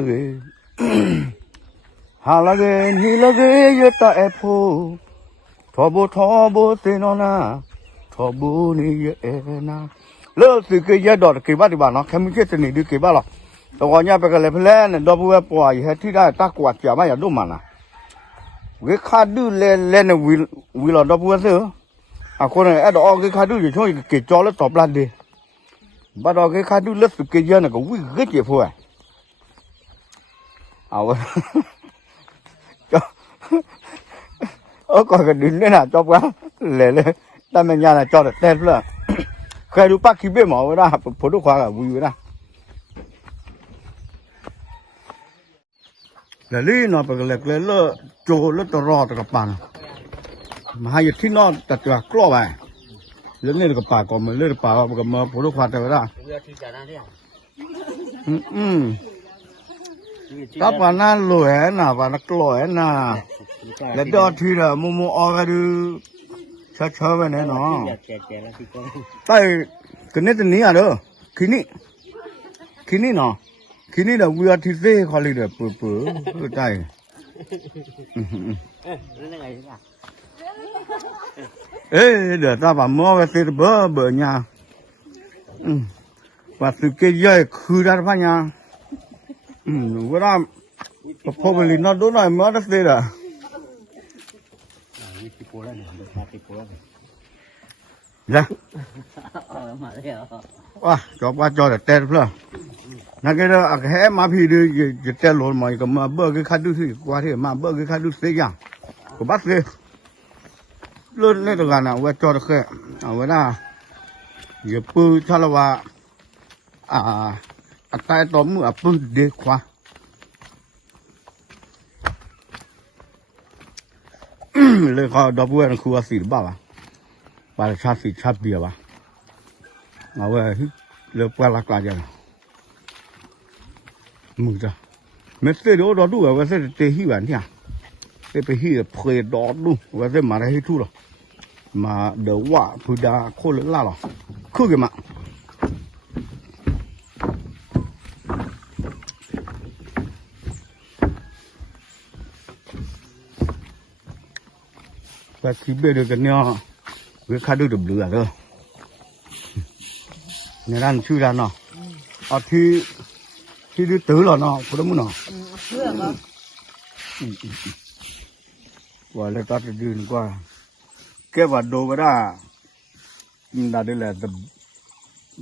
lagi halage ni lagi yeta epo thobo tenona thobo ni yena lo tu ke ya dot ke ba di ba no khami ke tni di ke ba lo to ko nya pe ke le plan do bu po ai he thi da ta kwa cha ma ya do ma na we kha du le ne wi lo do bu se a ko ne a do ke kha du je choi ke cho le top la de ba do ke kha du le tu ke ya na ko wi ge je pho à còn cái đỉnh đấy là cho quá lệ ta mình nhà là cho được tên luôn khai đủ bác khi biết mỏ ra phổ đồ khoa là vui ra là lý nó phải lệ lệ trâu lệ tơ rò tơ bàn mà hai cái nó đặt vào clo vậy lên lên cái bà còn mình lên bà cái mà phổ đồ khoa tơ ra các bạn nó lười nè và nó lười nè là đó thì là mua ở cái thứ chơi vậy nè nó tại cái này tên à đó khi ní là vừa thì dễ khó lấy được bự tại ê để ta bảo mua cái tiền bơ nhà và từ cái dây khử ra phải nhà bữa đó probably nó đúng rồi mới được tiền à dạ cho qua cho được tên rồi nãy cái đó cái mà phi đi cái tên luôn mà cái mà bơ cái khát đu thì qua thì mà bơ cái khát đu thế chẳng có bắt đi luôn lên được gần nào qua cho được cái ở bữa đó giờ bự cho làว่าtại tóm ở bự để khoaเลยเขาดอกบัวนั่นคือสีบ้าป่ะปลาชาสีชาเบียป่ะเอาไว้เลือกปลาลักลาจังมึงจ้ะไม่เสียดอกดูว่าเสียเตะหิวันที่อ่ะเตะไปหิเพลดอกดูว่าเสียมาได้ให้ทุกหรอมาเดี๋ยวว่าพูดาโคตรล่าหรอคือกันมาvà khi bây giờ cái nhau với khá được lửa rồi người ăn chui ra nó thì đi tứ là nó có đúng không nó và lại ta đi qua cái vật đồ cái đó là đây là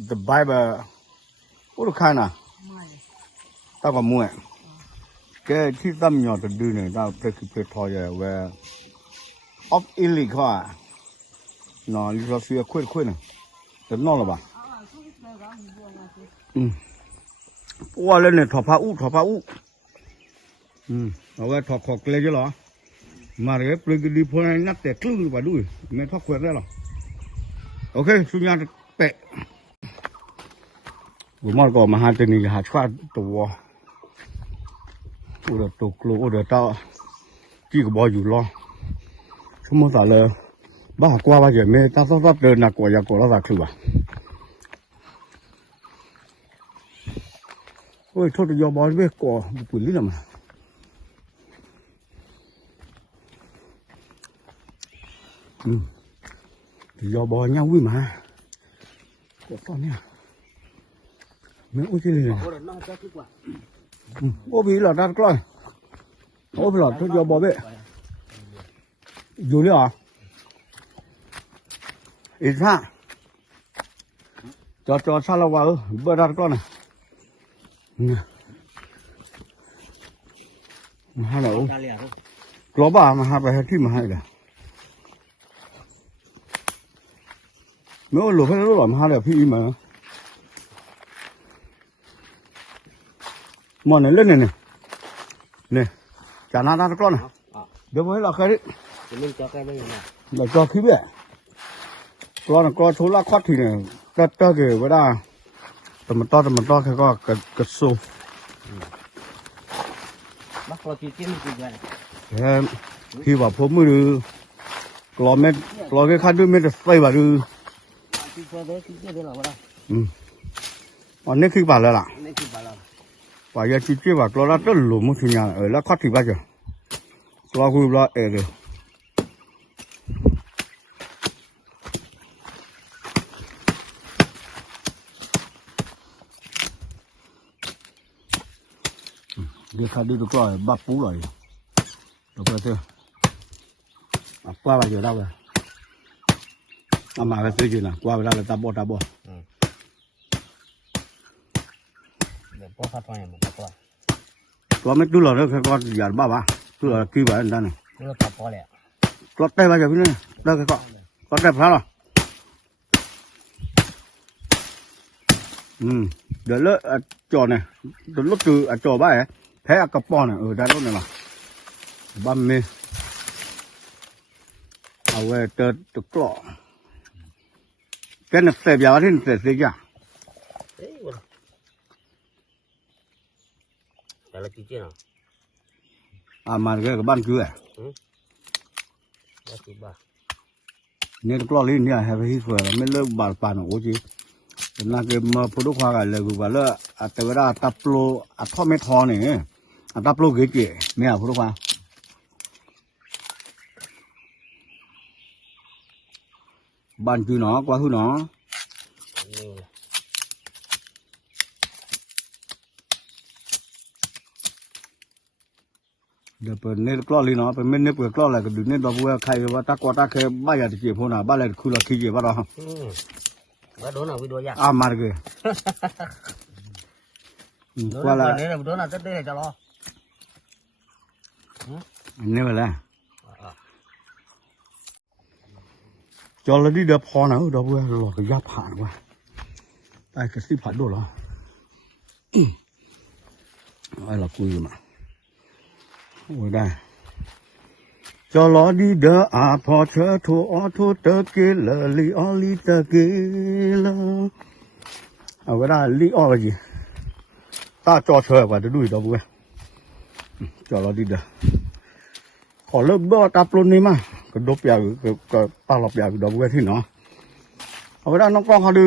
the Bible có được khai nào tao còn mua cáiที่ตั้มnhỏ từ đi này tao phải kịp thôi rồi về of illegal nó lý do suy khuyết này đến nó là bà qua lên này thọ phá u ở đây thọ khọc lên chứ lo mà cái plug đi phơi này nát để cứng vào đuôi mới thoát khuyết đấy rồi ok suy nhà tệ buổi mai còn mà hai tên này hạt khoa tổ tổ lúa để tao chỉ có bao nhiêu lo không muốn trả lời bà qua bao giờ mẹ ta sắp đơn là của nhà của nó là khử à ôi thôi do bó biết của bụi lý mà thì do bó nhau vui mà của con nha mẹ ôi cái này ô vì là đặt coi ô vì là thôi do bó bệ dù nữa ít ha cho sao là vào bữa đặt con này hai lẩu có bà mà hai bài thi mà hai cả nếu lẩu phải lẩu mà hai là phi mà món này lên này này chả nào đặt con này được mới là cái đấy mình cho cái đây là cho khí bẹ con là con số lá khoát thì này tất cả cái với đa tầm to cái có cái số bắt vào chi tiền gì vậy khi vào phố mới lo cái khăn đôi mới được xây vào được chi cho đấy là vào đâu còn nếu khi vào là nên khi vào là 把也去接吧，做了这路没去年，那快提吧去，抓回了哎的。你看这个抓把补了呀，都不是，啊，刮吧就到了，啊妈个最近呢，刮不到了，打包。包发团也没包过，抓没丢了那个刮眼巴吧，丢了几万单呢，那个打包了，抓带吧就不能，那个刮带不上了，เดี๋ยวเลอะจอเนี่ยเดี๋ยวรถคือจอบ้าแพ้กระป๋องเนี่ยได้รถเนี่ยล่ะบ้านมีเอาไว้เจอตะกร้อแกเนี่ยเสียบยาที่เสียยา แต่ละกี่เจ้า มาแกกับบ้านคือละกี่บาท เนี่ยตะกร้อลิ้นเนี่ยให้ไปที่สวยไม่เลิกบาดปานโอ้จีนาเกมาพูดควากันเลยกูว่าแล้วแต่เวลาตับโลท่อไม่ทอเนี่ยตับโลเก๋ๆเนี่ยพูดควาบ้านคือหนอกว่าคือหนอเดี๋ยวเป็นเนี่ยกล้อเลยเนาะเป็นเม็ดเนี่ยเปลือกกล้ออะไรก็ดูเนี่ยตัวพวกใครว่าตะกอตะเคบ้านอยากจะเจ็บพวกน่ะบ้านอะไรคือเราขี้เกียจบ้านเราว่าโดนเอาไปดูยากมาเลย โดนอะไรเนี่ยโดนอะไรจะได้จะรอนี่ไปแล้วจอร์ดี้เดี๋ยวพอนะเดี๋ยวเว้ยหลอกก็ยับผ่านว่ะไอ้กระซิบผ่านด้วยเหรอไอ้เราคุยมาโอ้ยได้จอร์ดี้เดี๋ยวพอเธอทัวทัวเตะเกลลีออลีเตะเกลเอาไว้ได้ลีออเลยจีตาจอเธอกว่าจะดูอีกตัวเว้ยจอร์ดี้เดี๋ยวขอเลิกเบ้าตาปลุนนี่มาก็ดบยาก็ปลาหลบยาดอกเวทีเนาะเอาไปได้น้องกล้องเขาดู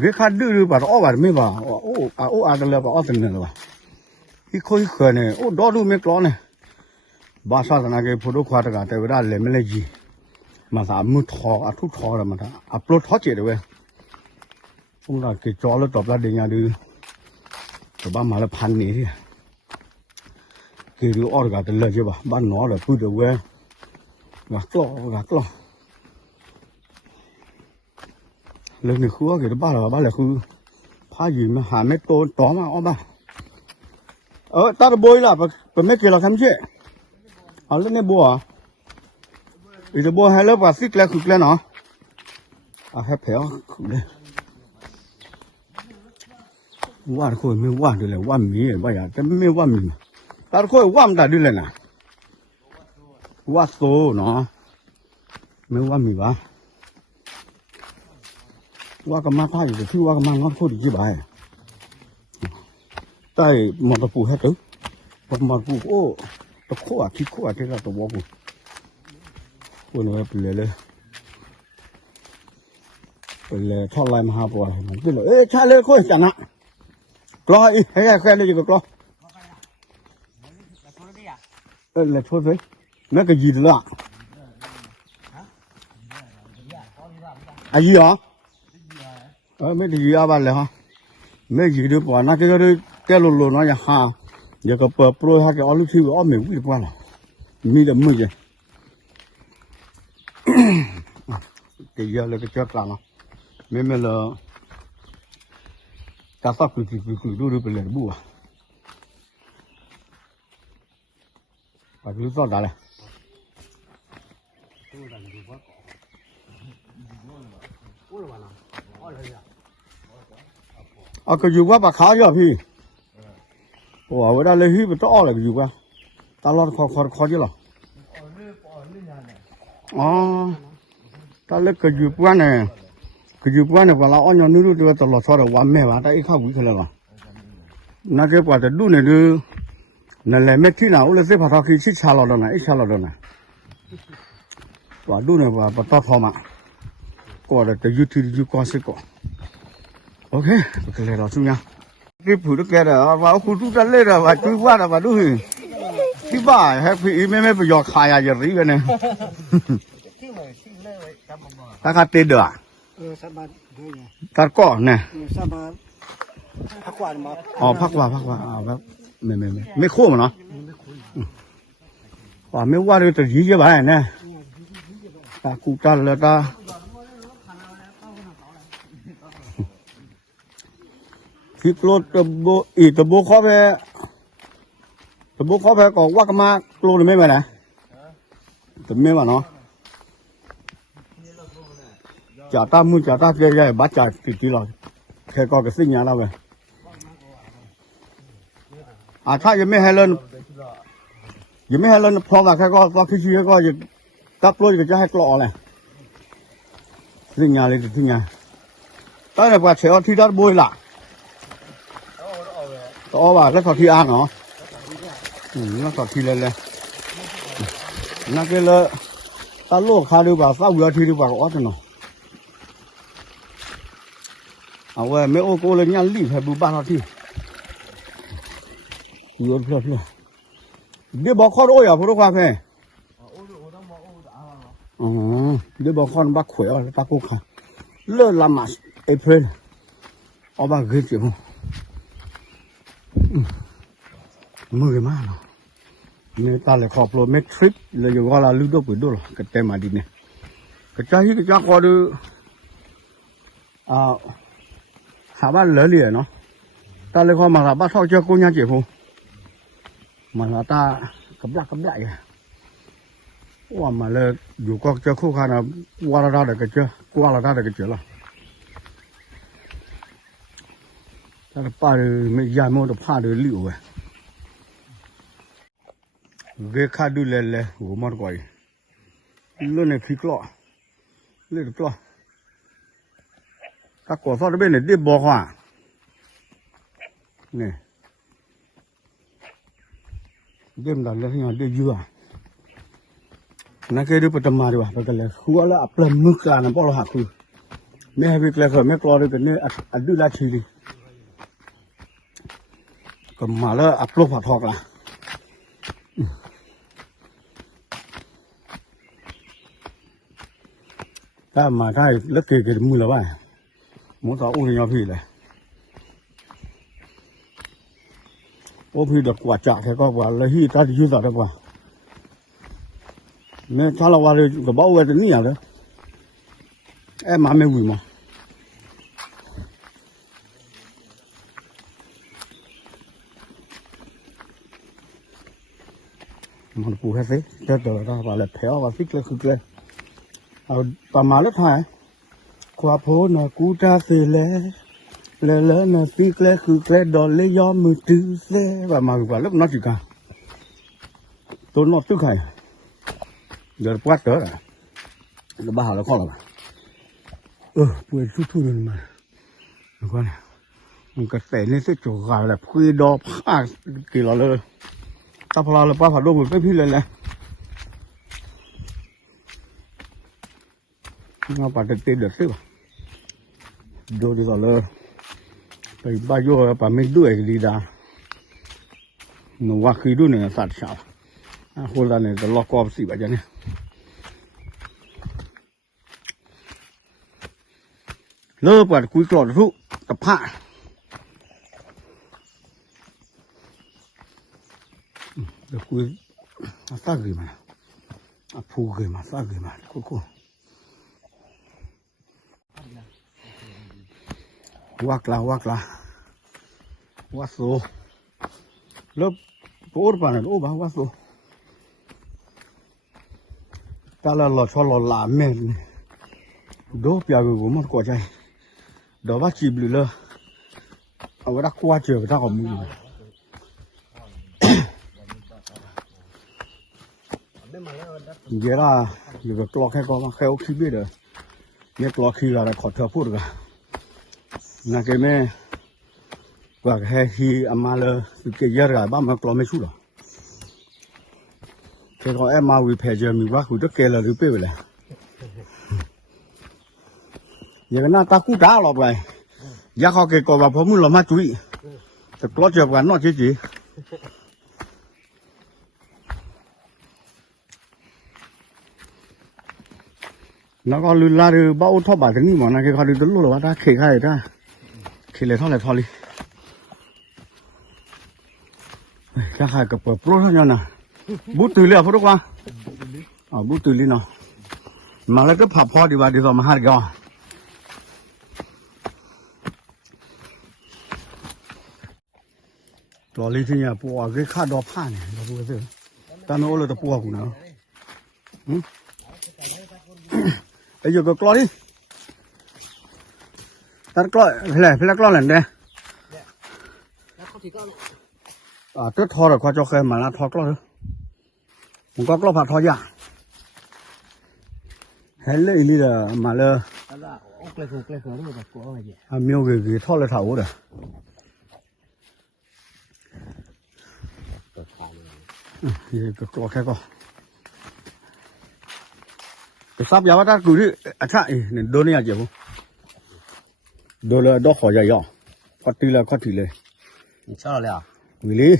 เรียกเขาดูป่ะอ้อป่ะไม่ป่ะโอ้อากันเลยป่ะอ้อตึงเลยป่ะที่คุยเขื่อนเนี่ยโอ้ดอดูไม่กล้อเนี่ยบาสาสนาเกพูดควาตกันแต่เวลาเล่นไม่เล่นจีมาสามมือทอทุกทอเลยมาท่าอัปโหลดทอเจ็ดเลยพวกเราเกี่ยจอแล้วตบแล้วเดียร์ดูแต่บ้านมาแล้วพันนี่ที่เกี่ยดูอ้อกันแต่เลยใช่ป่ะบ้านน้อเลยพูดเดี๋ยวเว้ยgạt lo lần này khứa kìa ba là khứ phá gì mà hà mấy tôn tó mà ông ba ta bôi là phải mấy kia là thắm chứ lên đây bùa bây giờ bùa hai lớp và xích lên nó hẹp héo khử lên quan khôi mới quan được là quan mì bây giờ ta mới quan mì ta khôi quan đã đi lên àว่าโซ่เนาะไม่ว่ามีวะว่ากับมาท่าอยู่ที่ว่ากับมางอดโคตรจีบายใต้หมดตะปูให้ตึ๊บหมดปูโอ้ตะโคอ่ะที่โคอ่ะที่เราตะวอปูปูนี่เป็นเลยเป็นเลยทอดลายมหาปวดมันเป็นเลยชาเลยโคจังนะกล้าอีให้แค่เลยก็กล้าเลยโทษเลยmấy cái gì đó gì hả mấy cái gì à bạn lại hả mấy gì đó bọn nó cái lô nó nhà ha giờ có pro ha cái áo xíu áo mình cũng qua là mi đầm mi vậy cái giờ là cái chợ là nó mấy là cá sấu cứ đưa về lên bùa và cứ sao đó này cái gì quá bà khá chưa phi ủa vậy đó lấy hít bị to là cái gì quá ta lo khó chứ là ta lấy cái gì quá này và là anh nhớ đưa ta lo cho được hoàn mẹ và ta ít khâu cái là nó cái quả thật đu này đưa này là mấy thứ nào là sẽ phải khi chích xả lợn này ít xả lợn này quả đu này và to thò mà quả là từ YouTube quan sát quả ok cái này là chung nha ที่ผู้ตะแกเด้อว่าคุณทุกท่านเลยเด้อว่าช่วยว่าเด้อว่าดูที่บ้าให้พี่ไม่ไปยอขายอย่ารีกันเนี่ยถ้าขาดเตเด้อสบายด้วยไง ตัดก่อนเนี่ย สบายพักวันมา อ๋อพักว่าแบบไม่โค้งเนาะว่าไม่ว่าเลยแต่ยี่เยอะไปเนี่ยตากูตันแล้วตาที่โปรดตะโบอีตะโบข้อไปก็ว่ากันมาโปรดไม่ไปไหนแต่ไม่ว่าเนาะจ่าตามือจ่าตาใหญ่ๆบัดจ่าติดๆหรอกแค่ก็กระสิ่งอย่างเราไปถ้ายังไม่ให้เล่นพอกับแค่ก็ว่าขี้ก็จะตับโปรดก็จะให้กลอเลยสิ่งอย่างเลยสิ่งอย่างตอนนี้ว่าเช้าที่ดัดบวยละต่อว่าแล้วต่อที่อ่างเหรอแล้วต่อที่เลยนั่นก็เลยตาโลกคาดูว่าเศร้าเวทีดูว่าอ๋อจังเนาะเอาไว้ไม่โอ้โกเลยยันรีบให้บุบ้านเราที่โยนเพื่อเดี๋ยวบอกข้อโอ้ยอ่ะพวกเราแค่เดี๋ยวบอกข้อบักขวยอ่ะตากุกค่ะเลิศละมาเอพริลเอาบ้าเกิดจีบมือมากเนาะเนี่ยตาเลยขอบโลเมทริปเลยอยู่ว่าเราลุ้นด้วยปุ๋ยด้วยหรอกระเตมาดิเนี่ยกระจายที่กระจายคอดูหาบ้านเหลือเหลี่ยเนาะตาเลยขอมาหาบ้านเท่าเจ้ากุ้งย่างจีบหูมาหาตากำลักว่ามาเลยอยู่ก็เจอคู่กันนะว่าเราได้ก็เจอกว่าเราได้ก็เจอละแต่ป้าเลยไม่ยายมั่วแต่ผ้าเลยลิ้วเว้ยเกขาดูเลยหัวมันก่อยเลื่อนในพลิกล้อเลื่อนกล้อถ้าก่อสร้างได้เนี่ยได้บอกว่าเนี่ยเดิมดันแล้วที่งานได้เยอะนักเรียนปัตตมาดีกว่าไปกันเลยหัวละอัปลัมมุกการนะพ่อเราหักคือแม่วิกเลยก็แม่กลอเลยกันเนี่ยอัดดูแลชีดีก็มาแล้วอัปโลกผัดทอกละถ้ามาได้แล้วเกิดมือละว่าหมูต่ออุ้ยยอพี่เลยโอ้พี่เด็กกว่าจ่าแค่ก็กว่าเลยที่ตาที่ยืดต่อได้กว่าเนี่ยถ้าเราว่าเลยก็บอกว่าจะนี่อย่างเดียวมาไม่วิ่งมามันปูแค่สิเจ้าตัวเราว่าเลยแผลว่าฟิกเลยคือเลยเอาประมาณแล้วถ่ายความโพน่ะกูจะเสียเลยน่ะฟิกเลยคือเลยดอลเลยยอมมือตื้อเสียว่ามาว่าแล้วนัดจีกันตัวนัดตื้อใครเดี๋ยวปวดเต๋อแล้วบ้าแล้วข้อหรอปวดทุกๆเลยมาแล้วก็เนี่ยมันก็เตะนี่สิจุกกายเลยคุยดอกผ้ากี่หล่อเลยถ้าพอเราป้าผัดโดนหมดไม่พี่เลยแหละงาปัดเตะเดือดสิวะโดนดีกว่าเลยไปบ้าโย่ป่าไม่ด้วยดีดาหนูว่าคือดูเนี่ยสัตว์ชาวคนละเนี่ยจะล็อกกอบสิบอาจารย์เนี่ยเลิกปัดคุยกรอดทุกกับผ้าเดี๋ยวคุยซากี่มาพูกี่มาซากี่มากูวักละวัดโซเลิกปวดปานนั้นโอ้บ้าวัดโซตาละหลอดชอหลอดลาเมนดูเปียกกูมันกว่าใจเดี๋ยวว่าจีบเลยเอาไว้รักกว่าเจอถ้าเขามีเดี๋ยวละอยู่กับกลอกแค่ก็มาแค่โอเคบีเด้อเนี่ยกลอกขี้อะไรขอเธอพูดกันนักเกมว่าแค่ที่อามาเลยสุดเยอะเลยบ้านมันกลอกไม่สู้หรอแค่ก็มาวิเพจมีว่าคุณจะเกลือหรือเปล่าเลยอย่างนั้นตาคู่ตาหลอกไปอยากเขาเกก็ว่าผมมึงหลอมาจุ้ย แต่กลัวเจ็บกันนอจีแล้วก็ลืมลาดูบ้าทอบบาทนี่หมอนะเขาดูตลอดว่าถ้าเข่งให้ได้เข่งเลยเท่าไรพอลีแค่ใครกับเปิดโปรเท่านั้นนะบูตื่นเลยพอทุกวันบูตื่นเลยเนาะมาแล้วก็ผับพอดีว่าดีต่อมาหาก่อนตัวลีที่เนี่ยปัวก็ขาดดอกผ้าเนี่ยเราดูสิตอนนั้นเราจะปัวกูเนาะไอ้ยูก็กลัวดิตัดกลัวเพลกลัวเลยเนี่ยตัวทอร์ก็จะเคยมาแล้วทอกลัวเลยผมก็กลัวผัดทอยาเฮ้ยเลยนี่เด้อมาเลยมีโอกาสทอเลยถ่าวเด้อนี่ก็กลัวแค่ก็ซับยาวตากูดิอาชาเนี่ยโดนเนี่ยเจ็บโดนเลยดอกขอยาวก็ตีเลยก็ตีเลยชอบเลยอ่ะวิลี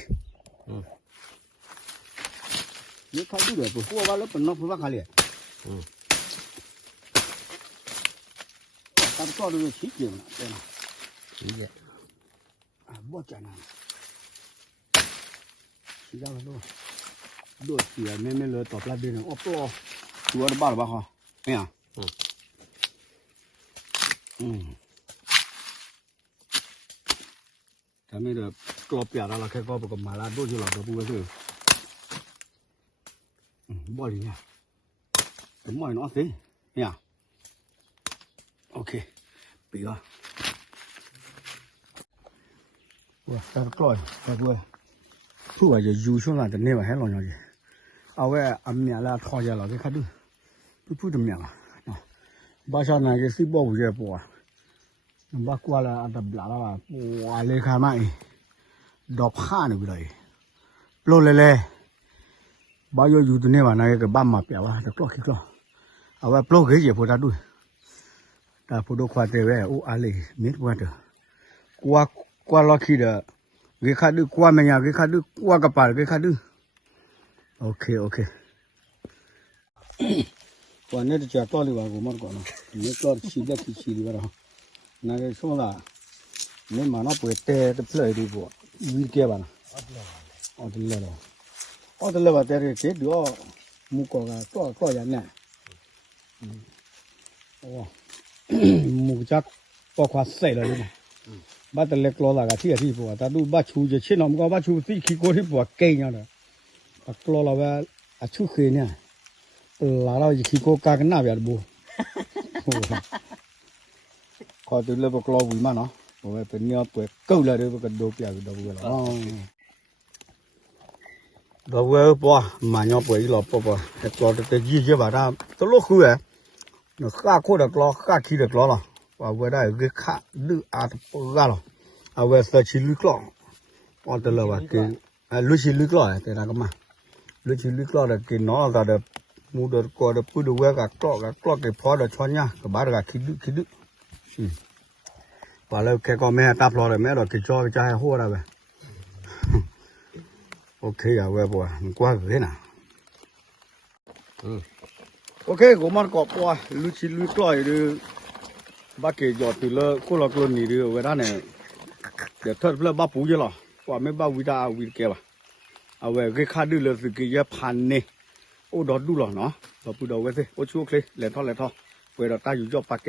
นี่เขาดูเดี๋ยวพวกว่าแล้วเป็นนกพวกว่าเขาเลยตามตัวดูชี้เกี่ยวนะเจ้านะชี้เกี่ยวบ่จันนะชี้ยาวเลยดูเสียไม่เลยตอบรับดีนะโอ้โหตัวบ้าหรือเปล่าเนี่ยทำให้เด็กกรอบเปียกแล้วแค่ก็ประกอบมาลาดูอยู่หลังตัวผู้ก็คือบ่อยเนี่ยผมบ่อยน้องสิเนี่ยโอเคปีก็ว้าแต่กล้อยแต่กูผู้ว่าจะอยู่ช่วงหลังจะเนี่ยว่าให้ลองอย่างนี้เอาไว้อเมียละทอดยาเราไปคัดดูพูดถึงเนี่ยนะบ้านชาวนาก็สิบ่าวเยอะปัวบ้านกว่าละอันดับหลักละปัวเลยค่ะไม่ดอกผ้าเนี่ยไปเลยปลุกเลยบ้านอยู่ตรงนี้ว่านาก็บ้านมาเปียว่าแต่กลัวขี้กลัวเอาไว้ปลุกให้เจ็บปวดดูแต่พอดูควาเตะไว้โอ้อะไรมิดว่าเด้อกว่าล็อกขี้เด้อเกี่ยขัดดูกว่าไม่ยากเกี่ยขัดดูกว่ากระเป๋าเกี่ยขัดดูโอเควันนี้จะต่อเลยว่ากูมันก่อนนะนี่ต่อชีวิตที่ชีวิตว่านั่นก็ส่งละนี่มันเอาไปเตะเพลย์ดีบ่วิ่งเก็บนะอ๋อเดี๋ยวว่าแต่เด็กเดี๋ยวมุกก็ต่ออย่างนี้โอ้มุกจักต่อความใส่เลยนะบ้านแต่เล็กล้อละก็ที่ปัวแต่ดูบ้านชูจะเช่นน้องก็บ้านชูที่ขี้โก้ที่ปัวเก่งอย่างเดียวกล้อละว่าอาชูเคยเนี่ยลาเราจะขี้โก้กากันหน้าแบบบูขอตัวเล็กกล้อวิ่งมาเนาะโอ้ยเป็นเนื้อเปื่อยเกาเลยเดี๋ยวก็โดดเปียกโดดเวลาโดดเวลปัวมาเนื้อเปื่อยหลบปัวแต่กล้อแต่ยี่เยอะแบบนั้นตัวลูกคือเนาะข้าโคตรกล้อข้าขี้เด็กล้อหรอว่าเวลาเกี่ยข้าดื้ออาตปัวหรอเอาไว้ใส่ชิ้นลึกล้อพอตัวเล็กว่าเกี่ยลึกชิ้นลึกล้อแต่ละก็มาลึกชิ้นลึกล้อแต่กินน้อแต่เด็กมูเด็กกว่าเด็กพูดดูเวลกับกล้อเก็บพอเด็กช้อนเนี่ยกับบ้านก็คิดดื้อว่าแล้วแค่ก็แม่ตาพลอเลยแม่เราคิดจ่อจะให้หัวเราไปโอเคอ่ะเว้ยบัวมันกว่าเลยนะโอเคกูมันก็ปัวลุชิลุกลอยดูบ้าเกจอดตัวละคนละคนนี่ดูเวลาเนี่ยเดี๋ยวถ้าเพื่อบ้าปูเยอะหรอว่าไม่บ้าวิดาวิดแกว่ะเอาไว้ก็ขาดดูเลยสิกี่ยพันเนี่ยโอ้ดอดดูหรอเนาะเราพูดเอาไว้สิโอ้ชั่วเคลเลยท่อเวลาตาอยู่จอบปากแก